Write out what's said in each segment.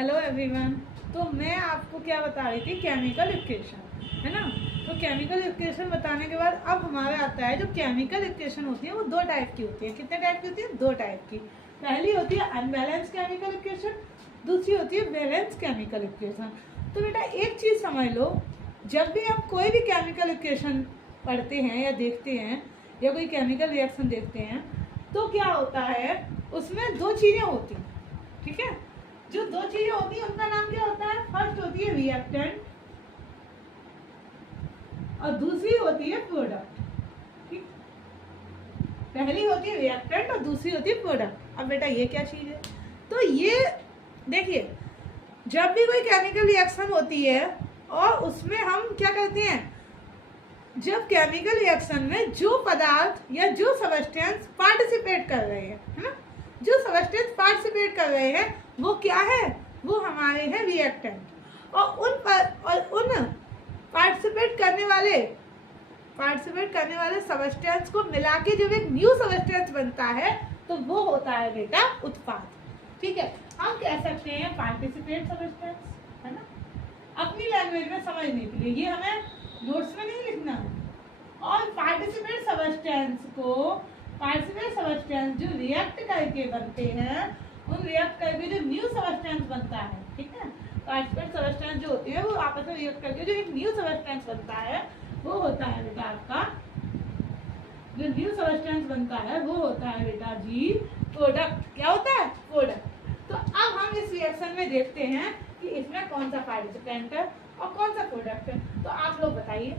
Hello everyone. तो मैं आपको क्या बता रही थी, केमिकल इक्वेशन, है ना। तो केमिकल इक्वेशन बताने के बाद अब हमारा आता है, जो केमिकल इक्वेशन होती है वो दो टाइप की होती है। कितने टाइप की होती है? दो टाइप की। पहली होती है अनबैलेंस केमिकल इक्वेशन, दूसरी होती है बैलेंस केमिकल इक्वेशन। तो बेटा एक चीज़ समझ लो, जब भी हम कोई भी केमिकल इक्वेशन पढ़ते हैं या देखते हैं या कोई केमिकल रिएक्शन देखते हैं, तो क्या होता है, उसमें दो चीज़ें होती हैं। ठीक है, जो दो चीजें होती है उनका नाम क्या होता है? फर्स्ट होती है रिएक्टेंट और दूसरी होती है प्रोडक्ट। ठीक, पहली होती है रिएक्टेंट और दूसरी होती है प्रोडक्ट। अब बेटा ये क्या चीज है? तो ये देखिए, जब भी कोई केमिकल रिएक्शन होती है और उसमें हम क्या करते हैं, जब केमिकल रिएक्शन में जो पदार्थ या जो सबस्टेंस पार्टिसिपेट कर रहे हैं, है ना, जो सबस्टेंस पार्टिसिपेट कर रहे हैं वो क्या है? वो हमारे हैं रिएक्टेंट। और उन पार्टिसिपेट करने वाले सबस्टेंस को मिला के जब एक न्यू सबस्टेंस बनता है तो वो होता है बेटा उत्पाद। ठीक है, हम कह सकते हैं पार्टिसिपेट सबस्टेंस, है ना, अपनी लैंग्वेज में समझने के लिए, ये हमें नोट्स में नहीं लिखना है। और पार्टिसिपेट सबस्टेंस जो रिएक्ट करके बनते हैं, उन रिएक्ट करके जो न्यू सबस्टेंस बनता है, ठीक है, पार्टिसिपेट सबस्टेंस जो होती है वो आपस में रिएक्ट करके जो एक न्यू सबस्टेंस बनता है वो होता है बेटा आपका, जो न्यू सबस्टेंस बनता है वो होता है बेटा जी प्रोडक्ट। क्या होता है? प्रोडक्ट। तो अब हम इस रिएक्शन में देखते हैं कि इसमें कौन सा पार्टिसिपेंट है और कौन सा प्रोडक्ट है। तो आप लोग बताइए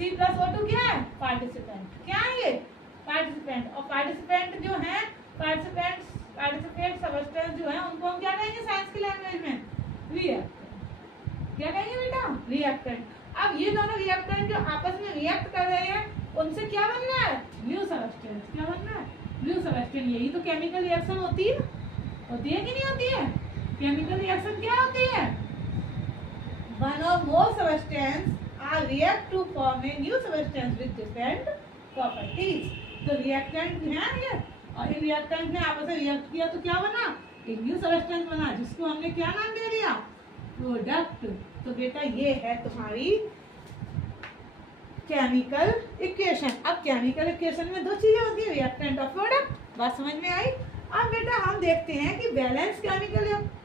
C+O2 क्या है? पार्टिसिपेंट। क्या है ये? पार्टिसिपेंट। और पार्टिसिपेंट जो है, पार्टिसिपेट सबस्टेंस जो है उनको हम क्या कहेंगे साइंस की लैंग्वेज में? रिएक्टेंट। क्या कहेंगे बेटा? रिएक्टेंट। अब ये दोनों रिएक्टेंट जो आपस में रिएक्ट कर रहे हैं उनसे क्या बनना है? New substance. क्या बनना है? New substance. यही तो केमिकल रिएक्शन होती है कि नहीं होती है? केमिकल रिएक्शन क्या होती है? One or more substances are react to form a new substance with different properties. तो रिएक्टेंट है ये, और इन रिएक्टेंट ने आपस में रिएक्ट किया तो क्या बना? एक न्यू सबस्टेंस बना, जिसको हमने क्या नाम दे दिया? प्रोडक्ट। तो बेटा ये है तुम्हारी केमिकल इक्वेशन। अब केमिकल इक्वेशन में दो चीजें होती है, रिएक्टेंट और प्रोडक्ट। बात समझ में आई? अब बेटा हम देखते हैं कि बैलेंस केमिकल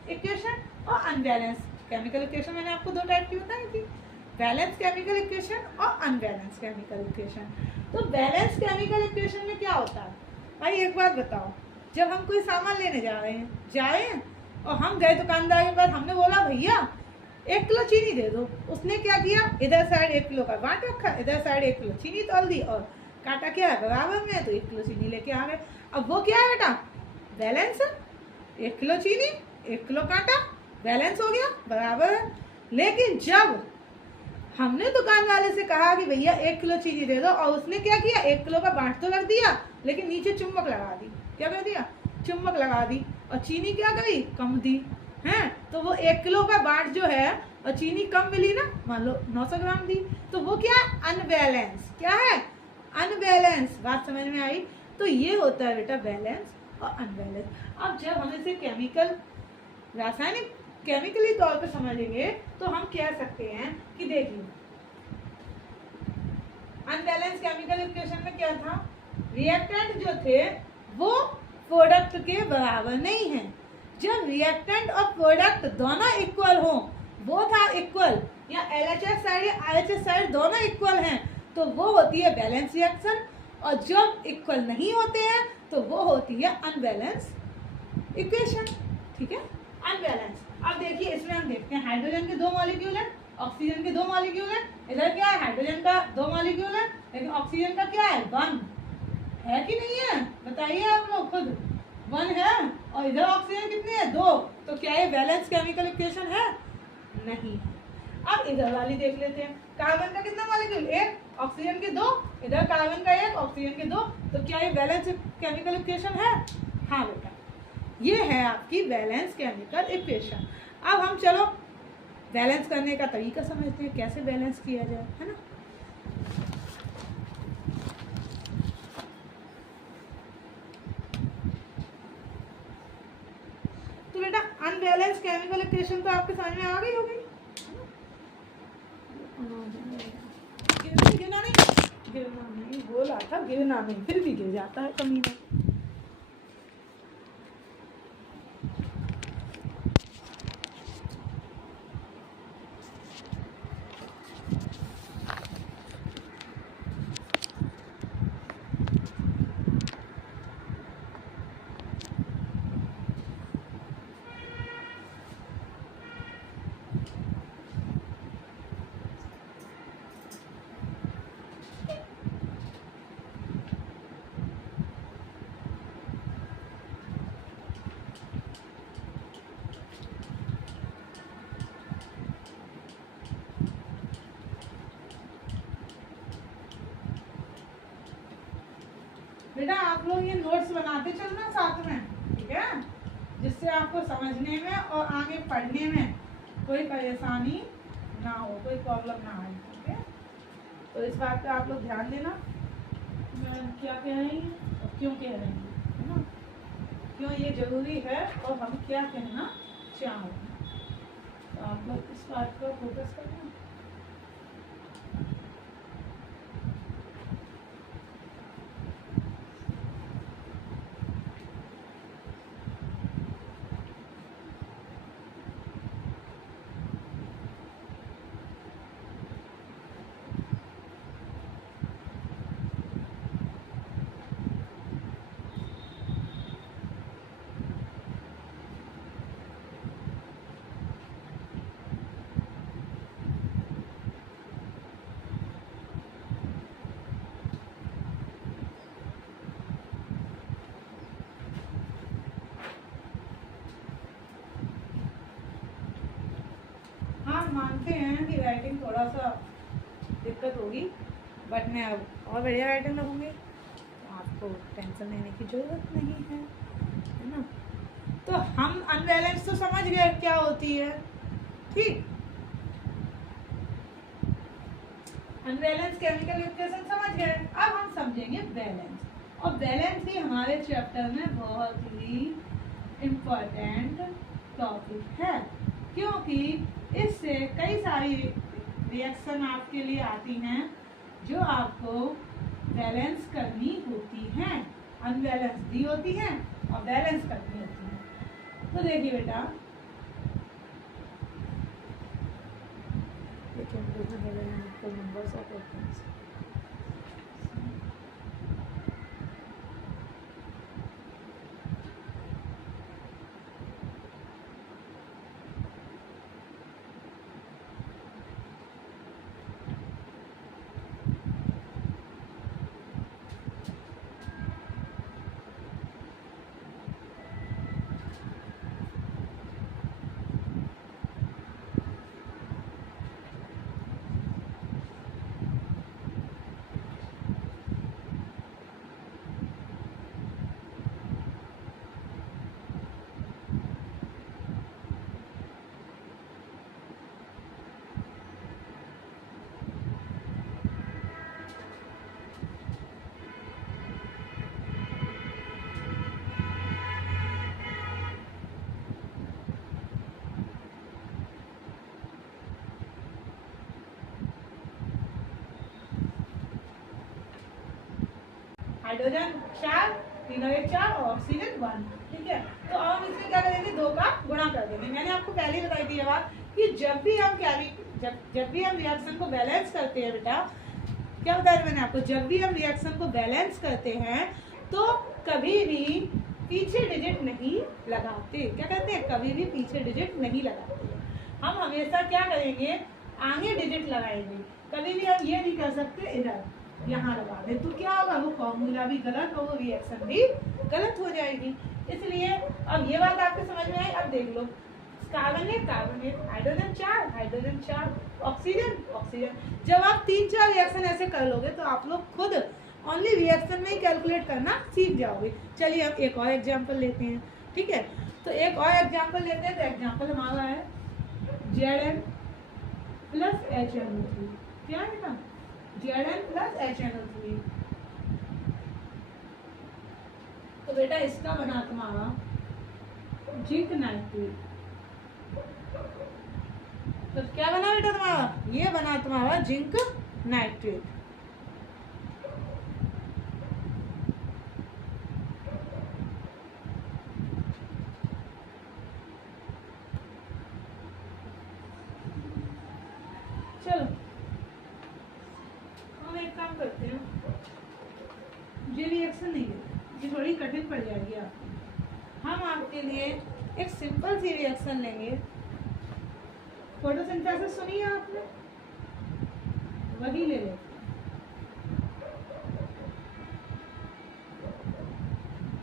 इक्वेशन और अनबैलेंस केमिकल इक्वेशन। मैंने आपको दो टाइप की बताई थी, बैलेंस केमिकल इक्वेशन और अनबैलेंस केमिकल इक्वेशन। तो बैलेंस केमिकल इक्वेशन में क्या होता है भाई, एक बात बताओ, जब हम कोई सामान लेने जा रहे हैं और हम गए दुकानदार के पास, हमने बोला भैया 1 किलो चीनी दे दो। उसने क्या किया, इधर साइड 1 किलो का बांट रखा, इधर साइड 1 किलो चीनी तोल दी, और काटा क्या है बराबर में, तो 1 किलो चीनी लेके आ गए। अब वो क्या है बेटा? बैलेंस है। 1 किलो चीनी 1 किलो काटा, बैलेंस हो गया, बराबर है। लेकिन जब हमने दुकान वाले से कहा कि भैया 1 किलो चीनी दे दो, और उसने क्या किया, 1 किलो का बांट तो रख दिया लेकिन नीचे चुम्बक लगा दी। क्या कर दिया? चुम्बक लगा दी, और चीनी क्या करी? कम दी है। तो वो 1 किलो का बांट जो है और चीनी कम मिली ना, मान लो 900 ग्राम दी, तो वो क्या है? अनबैलेंस। क्या है? अनबैलेंस। बात समझ में आई? तो ये होता है बेटा बैलेंस और अनबैलेंस। अब जब हम इसे रासायनिक केमिकली तौर पे समझेंगे तो हम कह सकते हैं कि देखिए, अनबैलेंस केमिकल इक्वेशन में क्या था, रिएक्टेंट जो थे वो प्रोडक्ट के बराबर नहीं है। जब रिएक्टेंट और प्रोडक्ट दोनों इक्वल हो, वो था इक्वल, या LHS साइड या RHS साइड दोनों इक्वल हैं, तो वो होती है बैलेंस रिएक्शन। और जब इक्वल नहीं होते हैं तो वो होती है अनबैलेंस इक्वेशन। ठीक है, अनबैलेंस। अब देखिए इसमें हम देखते हैं, हाइड्रोजन के 2 मॉलिक्यूल है, ऑक्सीजन के 2 मॉलिक्यूल है। इधर क्या है? हाइड्रोजन का 2 मॉलिक्यूल है, लेकिन ऑक्सीजन का क्या है? 1 है कि नहीं है? बताइए आप लोग खुद। 1 है, और इधर ऑक्सीजन कितने है? 2। तो क्या ये बैलेंस केमिकल इक्वेशन है? नहीं। अब इधर वाली देख लेते हैं, कार्बन का कितना मॉलिक्यूल? 1, ऑक्सीजन के 2, इधर कार्बन का 1, ऑक्सीजन के 2। तो क्या ये बैलेंस केमिकल इक्वेशन है? हाँ बेटा, ये है आपकी बैलेंस केमिकल इक्वेशन। अब हम चलो बैलेंस करने का तरीका समझते हैं, कैसे बैलेंस किया जाए, है ना। तो बेटा अनबैलेंस केमिकल इक्वेशन तो आपके समझ में आ गई होगी। गिरना नहीं बोला था, गिरना नहीं, फिर भी गिर जाता है कमीना। बेटा आप लोग ये नोट्स बनाते चलना साथ में, ठीक है, जिससे आपको समझने में और आगे पढ़ने में कोई परेशानी ना हो, कोई प्रॉब्लम ना आए, ठीक है। तो इस बात पे आप लोग ध्यान देना, मैं क्या कह रही हूँ और क्यों कह रही हूँ, है ना, क्यों ये जरूरी है और हम क्या कहना चाह रहे हैं। तो आप लोग इस बात पर फोकस करना। मानते हैं कि राइटिंग थोड़ा सा दिक्कत होगी, बट मैं अब और बढ़िया राइटिंग लगूंगी, तो आपको टेंशन लेने की जरूरत नहीं है ना। तो हम अनबैलेंस तो समझ गए क्या होती है, ठीक। अनबैलेंस केमिकल इक्वेशन समझ गए, अब हम समझेंगे बैलेंस। और बैलेंस भी हमारे चैप्टर में बहुत ही इम्पोर्टेंट टॉपिक है, क्योंकि इससे कई सारी रिएक्शन आपके लिए आती हैं जो आपको बैलेंस करनी होती हैं, अनबैलेंस दी होती हैं और बैलेंस करनी होती हैं। तो देखिए बेटा, नंबर्स ऑफ ऑप्शंस, हाइड्रोजन 4, तीनों 4 और ऑक्सीजन 1, ठीक है। तो अब हम इसमें क्या करेंगे, 2 का गुणा कर देंगे। मैंने आपको पहले ही बताई थी ये बात कि जब भी हम रिएक्शन को बैलेंस करते हैं बेटा, क्या बताया मैंने आपको, जब भी हम रिएक्शन को बैलेंस करते हैं तो कभी भी पीछे डिजिट नहीं लगाते। क्या कहते हैं, कभी भी पीछे डिजिट नहीं लगाते। हम हमेशा क्या करेंगे, आगे डिजिट लगाएंगे। कभी भी हम ये नहीं कर सकते इधर यहाँ लगा दे, तो क्या होगा, वो फॉर्मूला भी गलत और वो रिएक्शन भी गलत हो जाएगी। इसलिए अब ये बात आपको समझ में आई। अब देख लो, कार्बोनेट, हाइड्रोजन 4, ऑक्सीजन। जब आप 3-4 रिएक्शन ऐसे कर लोगे तो आप लोग खुद ओनली रिएक्शन में ही कैलकुलेट करना सीख जाओगे। चलिए हम एक और एग्जाम्पल लेते हैं, ठीक है। तो एक और एग्जाम्पल लेते हैं। तो एग्जाम्पल हमारा है Zn प्लस HNO3। क्या है ना, Zn प्लस HNO3। तो बेटा इसका बना तुम्हारा जिंक नाइट्रेट, तो क्या बना बेटा तुम्हारा, ये बना तुम्हारा जिंक नाइट्रेट। चलो हम एक काम करते हैं, ये रिएक्शन नहीं है, ये थोड़ी कठिन पड़ जाएगी आपको। हम आपके लिए एक सिंपल सी रिएक्शन लेंगे। फोटोसिंथेसिस सुनी है आपने, वही ले लेते।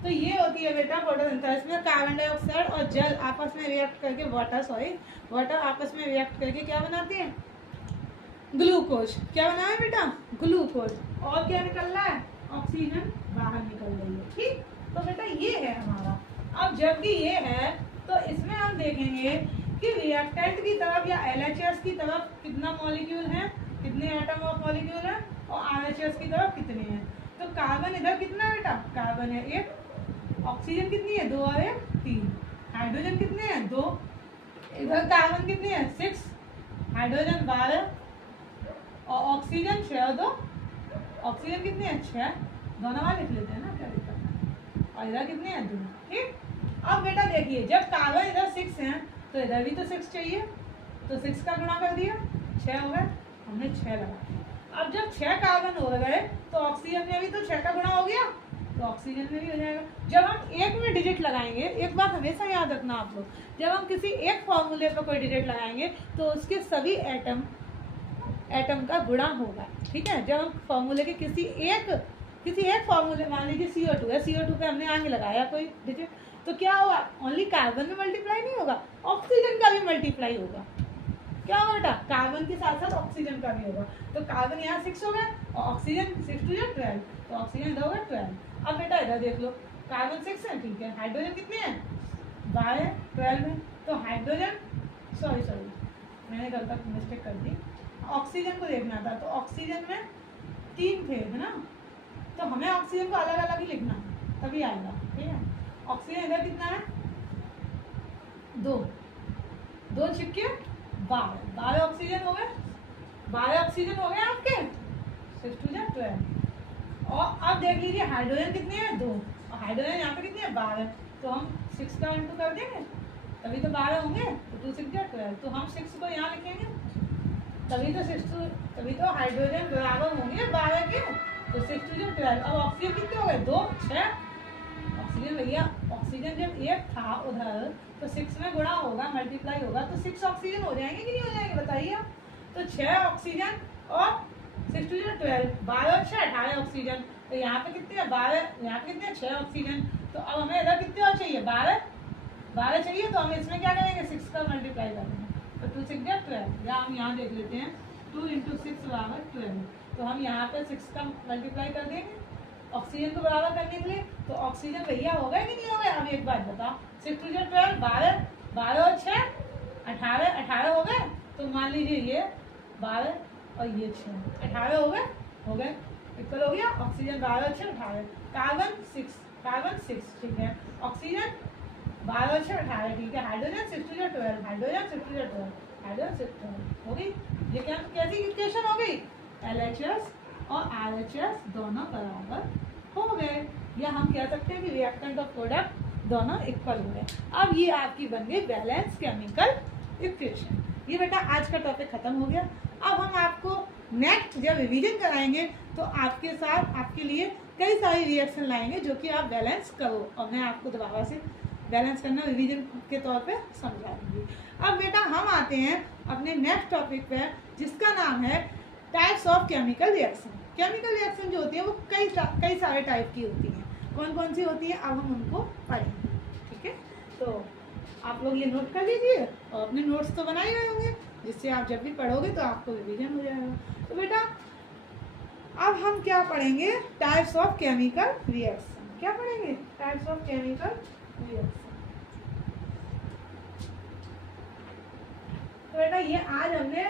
तो ये होती है बेटा फोटोसिंथेसिस में कार्बन डाइऑक्साइड और जल आपस में रिएक्ट करके वाटर आपस में रिएक्ट करके क्या बनाते हैं, ग्लूकोज। क्या बना है बेटा, ग्लूकोज। और क्या निकल रहा है, ऑक्सीजन बाहर निकल रही है। ठीक, तो बेटा ये है हमारा। अब जबकि ये है तो इसमें हम देखेंगे कि रिएक्टेंट की तरफ या LHS की तरफ कितना मॉलिक्यूल है, कितने एटम ऑफ मॉलिक्यूल है, और RHS की तरफ कितने हैं। तो कार्बन इधर कितना है बेटा, कार्बन है 1, ऑक्सीजन कितनी है 2 और 1 3, हाइड्रोजन कितने हैं 2, इधर कार्बन कितने हैं 6, हाइड्रोजन 12 और ऑक्सीजन 6 और 2, ऑक्सीजन कितने हैं 6, दोनों बार लिख लेते हैं ना, क्या दिक्कत है। और इधर कितने हैं 2। ठीक, अब बेटा देखिए जब कार्बन इधर 6 है तो इधर भी तो 6 चाहिए, तो 6 का गुणा कर दिया 6 हो गए, हमने 6 लगा। अब जब 6 कार्बन हो गए तो ऑक्सीजन में भी तो 6 का गुणा हो गया, तो ऑक्सीजन में भी हो जाएगा। जब हम एक में डिजिट लगाएंगे, एक बात हमेशा याद रखना आप लोग, जब हम किसी एक फॉर्मूले पर कोई डिजिट लगाएंगे तो उसके सभी एटम का गुणा होगा। ठीक है, जब हम फॉर्मूले के किसी एक फॉर्मूले, मान लीजिए CO2 है, CO2 पे हमने आगे लगाया कोई डिजिट, तो क्या होगा, ओनली कार्बन में मल्टीप्लाई नहीं होगा, ऑक्सीजन का भी मल्टीप्लाई होगा। क्या होगा बेटा, कार्बन के साथ साथ ऑक्सीजन का भी होगा। तो कार्बन यहाँ 6 हो गए और ऑक्सीजन 6 2 12, तो ऑक्सीजन इधर होगा 12। अब बेटा इधर देख लो, कार्बन 6 है, ठीक है, हाइड्रोजन कितने हैं 12 12 है, तो हाइड्रोजन सॉरी मैंने गलत मिस्टेक कर दी, ऑक्सीजन को देखना था, तो ऑक्सीजन में 3 थे है ना, तो हमें ऑक्सीजन को अलग अलग ही लिखना है तभी आएगा। ठीक है, ऑक्सीजन इधर कितना है 2 छिक्के 12 ऑक्सीजन हो गए, 12 ऑक्सीजन हो गए आपके 6 2 12। और अब देख लीजिए हाइड्रोजन कितने हैं 2, और हाइड्रोजन यहाँ पे कितने हैं 12, तो हम 6 का इंटू कर देंगे तभी तो 12 होंगे, तो 2 6 12, तो हम 6 को यहाँ लिखेंगे तभी तो हाइड्रोजन बराबर होंगे 12 के, तो 6 2 12। अब ऑक्सीजन कितने हो गए 2 6, ऑक्सीजन भैया ऑक्सीजन जब 1 था उधर तो 6 में गुणा होगा, मल्टीप्लाई होगा, तो 6 ऑक्सीजन हो जाएंगे कि नहीं हो जाएंगे बताइए आप। तो 6 ऑक्सीजन और 6 2 12, 12 और 6 18 ऑक्सीजन, तो यहाँ पे कितने हैं 12, यहाँ पे कितने हैं 6 ऑक्सीजन। तो अब हमें इधर कितने और चाहिए 12 चाहिए, तो हम इसमें क्या करेंगे 6 का मल्टीप्लाई करेंगे, तो 2 6 12, या हम यहाँ देख लेते हैं 2 × 6 बराबर 12, तो हम यहाँ पे 6 का मल्टीप्लाई कर देंगे ऑक्सीजन को बराबर करने के लिए। तो ऑक्सीजन भैया हो गए कि नहीं हो गए, अब एक बात बताओ 6 2 12 12 और 6 18 हो गए, तो मान लीजिए ये 12 और ये 6 18 हो गए इक्वल हो गया, ऑक्सीजन 12 और 6 18, कार्बन 6 ठीक है, ऑक्सीजन 12 और 6 18 ठीक है, हाइड्रोजन 6 2 12, हाइड्रोजन 6 2 12, हाइड्रोजन 6 12 हो गई। ये क्या कैसी इक्वेशन हो गई, LHS और RHS दोनों बराबर हो गए, या हम कह सकते हैं कि रिएक्टेंट और प्रोडक्ट दोनों इक्वल हो गए। अब ये आपकी बन गई बैलेंस केमिकल इक्वेशन। ये बेटा आज का टॉपिक खत्म हो गया। अब हम आपको नेक्स्ट जब रिवीजन कराएंगे तो आपके साथ आपके लिए कई सारी रिएक्शन लाएंगे जो कि आप बैलेंस करो, और मैं आपको दोबारा से बैलेंस करना रिवीजन के तौर पे समझा दूंगी। अब बेटा हम आते हैं अपने नेक्स्ट टॉपिक पे जिसका नाम है types of chemical reaction. Chemical reaction जो होती है वो कई सारे टाइप की होती हैं, कौन कौन सी होती है अब हम उनको पढ़ेंगे। ठीक है, तो आप लोग ये नोट कर लीजिए और अपने नोट्स तो बनाए हुए होंगे जिससे आप जब भी पढ़ोगे तो आपको रिवीजन हो जाएगा। तो बेटा अब हम क्या पढ़ेंगे, टाइप्स ऑफ केमिकल रिएक्शन। क्या पढ़ेंगे, टाइप्स ऑफ केमिकल रिएक्शन। तो बेटा ये आज हमने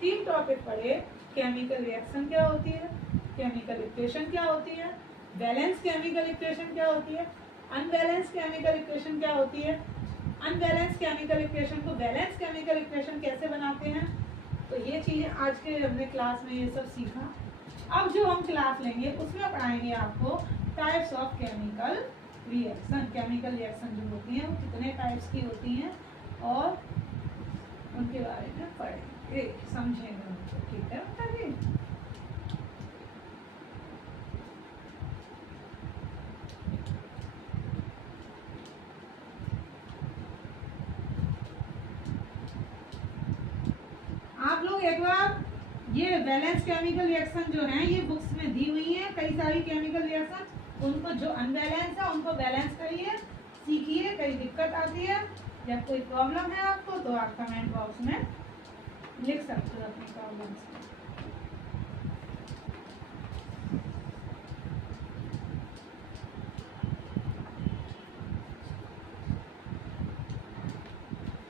3 टॉपिक पढ़े, केमिकल रिएक्शन क्या होती है, केमिकल इक्वेशन क्या होती है, बैलेंस केमिकल इक्वेशन क्या होती है, अनबैलेंस केमिकल इक्वेशन क्या होती है, अनबैलेंस केमिकल इक्वेशन को बैलेंस केमिकल इक्वेशन कैसे बनाते हैं, तो ये चीज़ें आज के हमने क्लास में ये सब सीखा। अब जो हम क्लास लेंगे उसमें पढ़ाएंगे आपको types of chemical reaction. Chemical reaction जो होती हैं वो कितने टाइप्स की होती हैं और उनके बारे में पढ़ेंगे, समझेंगे उनको। ठीक है बताइए। आप लोग एक बार ये बैलेंस केमिकल रिएक्शन जो है ये बुक्स में दी हुई है कई सारी केमिकल रिएक्शन, उनको जो अनबैलेंस है उनको बैलेंस करिए, सीखिए। कई दिक्कत आती है या कोई प्रॉब्लम है आपको तो आप कमेंट बॉक्स में लिख सकते हो अपनी प्रॉब्लम्स।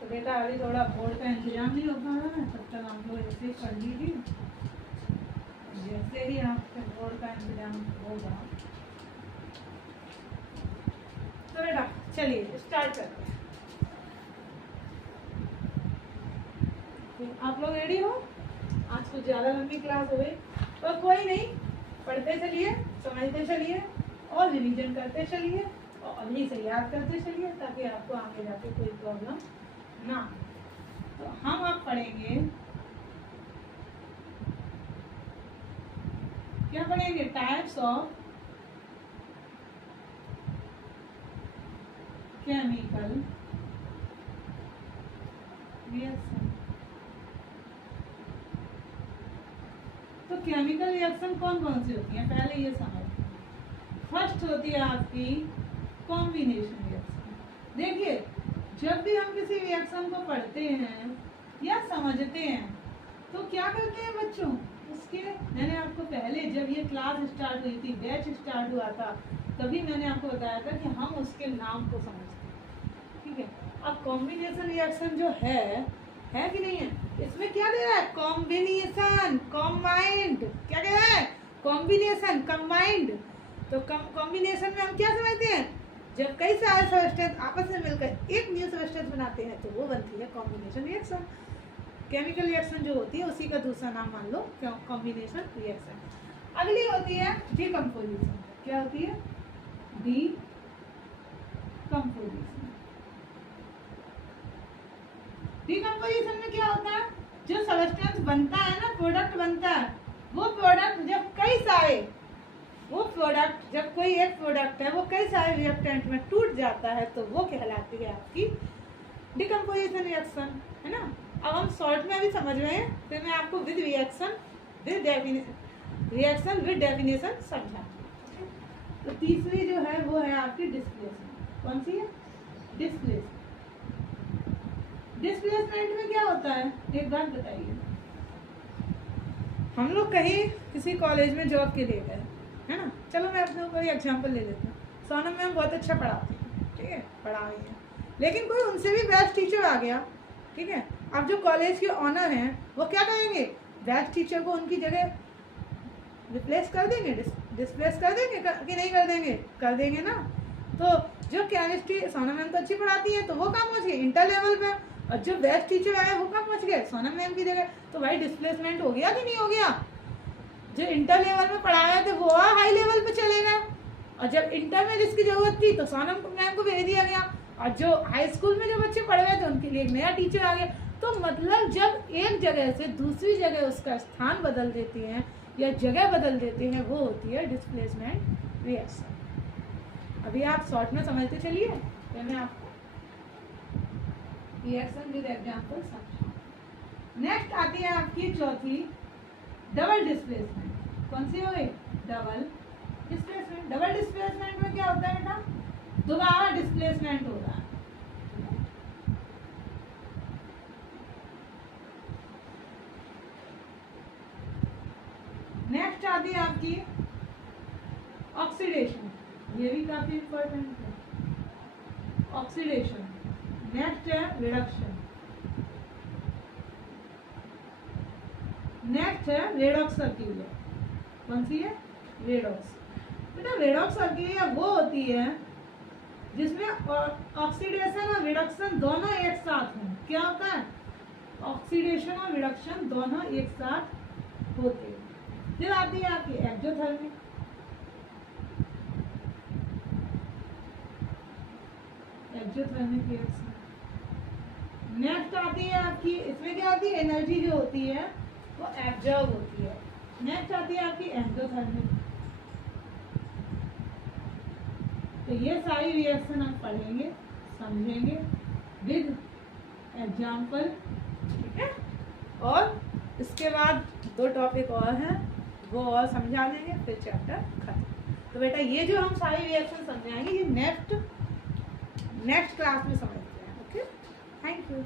तो बेटा अभी थोड़ा बोर्ड का इंतजाम नहीं हो पा रहा है, तब तक आप लोग ऐसे कर लीजिए। जैसे ही आपके बोर्ड का इंतजाम होगा तो बेटा चलिए स्टार्ट करते हैं। आप लोग रेडी हो? आज कुछ ज़्यादा लंबी क्लास हो गई तो कोई नहीं, पढ़ते चलिए, समझते चलिए और रिवीजन करते चलिए और अभी से याद करते चलिए ताकि आपको आगे जाके कोई प्रॉब्लम ना। तो हम अब पढ़ेंगे, क्या पढ़ेंगे? Types of chemical reaction. तो केमिकल रिएक्शन कौन कौन सी होती है पहले ये समझ। फर्स्ट होती है आपकी कॉम्बिनेशन रिएक्शन। देखिए जब भी हम किसी रिएक्शन को पढ़ते हैं या समझते हैं तो क्या करते हैं बच्चों, उसके मैंने आपको पहले जब ये क्लास स्टार्ट हुई थी, बैच स्टार्ट हुआ था, तभी मैंने आपको बताया था कि हम उसके नाम को समझते हैं। ठीक है, अब कॉम्बिनेशन रिएक्शन जो है कि नहीं है, इसमें क्या दे रहा है? Combination, combined. क्या कह रहा है? Combination, combined. तो कॉम्बिनेशन में हम क्या समझते हैं? जब कई सारे सब्सटेंस आपस में मिलकर एक न्यू सब्सटेंस बनाते हैं तो वो बनती है कॉम्बिनेशन रिएक्शन। केमिकल रिएक्शन जो होती है उसी का दूसरा नाम मान लो कॉम्बिनेशन रिएक्शन। अगली होती है डीकम्पोजिशन। क्या होती है? डीकम्पोजिशन। डीकम्पोजिशन में क्या होता है? जो सब्सटेंस बनता है ना, प्रोडक्ट बनता है, वो प्रोडक्ट जब कई सारे, वो प्रोडक्ट जब कोई एक प्रोडक्ट है वो कई सारे रिएक्टेंट में टूट जाता है तो वो कहलाती है आपकी डीकम्पोजिशन रिएक्शन, है ना। अब हम शॉर्ट में अभी समझ रहे हैं, फिर मैं आपको विद रिएक्शन विद डेफिनेशन समझा। तो तीसरी जो है वो है आपकी डिस्प्लेसमेंट। कौन सी है? डिस्प्लेसमेंट। डिस्प्लेसमेंट में क्या होता है एक बात बताइए। हम लोग कहीं किसी कॉलेज में जॉब के लिए गए, है ना। चलो मैं अपने ऊपर एग्जाम्पल ले लेती हूँ। सोनम मैम बहुत अच्छा पढ़ाती है, ठीक है, पढ़ा रही है, लेकिन कोई उनसे भी बेस्ट टीचर आ गया, ठीक है। अब जो कॉलेज के ऑनर हैं वो क्या करेंगे? बेस्ट टीचर को उनकी जगह रिप्लेस कर देंगे, डिस्प्लेस कर देंगे कि नहीं कर देंगे? कर देंगे ना। तो जो केमिस्ट्री सोनम मैम तो अच्छी पढ़ाती है तो वो काम पहुँच गए इंटर लेवल पे, और जो बेस्ट टीचर आए वो कहाँ पहुँच गए? सोनम मैम की जगह। तो भाई डिस्प्लेसमेंट हो गया कि नहीं हो गया? जो इंटर लेवल में पढ़ाया थे वो हाई लेवल पे चले गए, और जब इंटर में जिसकी जरूरत थी तो सोनम मैम को भेज दिया गया, और जो हाई स्कूल में जो बच्चे पढ़ रहे थे उनके लिए एक नया टीचर आ गया। तो मतलब जब एक जगह से दूसरी जगह उसका स्थान बदल देती हैं या जगह बदल देते हैं वो होती है डिस्प्लेसमेंट रिएक्शन। अभी आप शॉर्ट में समझते चलिए, तो मैं आपको रिएक्शन विद एग्जांपल समझाऊं। नेक्स्ट आती है आपकी चौथी डबल डिस्प्लेसमेंट। कौन सी हो गई? Double displacement. डबल डिस्प्लेसमेंट में क्या होता है बेटा? दोबारा डिस्प्लेसमेंट हो रहा है। नेक्स्ट आती है आपकी ऑक्सीडेशन। ये भी काफी इंपॉर्टेंट है, ऑक्सीडेशन। नेक्स्ट है रिडक्शन। नेक्स्ट है रेडॉक्स सर्किलिया। कौन सी है? रेडॉक्स। बेटा रेडॉक्स सर्किलिया वो होती है जिसमें ऑक्सीडेशन और रिडक्शन दोनों एक साथ हों। क्या होता है? ऑक्सीडेशन और रिडक्शन दोनों एक साथ होते हैं। फिर आती है आपकी एक्सोथर्मिक। Exothermic reaction. नेक्स्ट आती है आपकी, इसमें क्या होती है? एनर्जी जो होती है वो एब्जॉर्ब होती है। नेक्स्ट आती है आपकी एंडोथर्मिक। तो ये सारी रिएक्शन हम पढ़ेंगे, समझेंगे विद एग्जाम्पल, ठीक है। और इसके बाद 2 टॉपिक और हैं, वो और समझा देंगे, फिर चैप्टर खत्म। तो बेटा ये जो हम सारी रिएक्शन समझाएंगे ये नेक्स्ट क्लास में समझते हैं। Okay, thank you.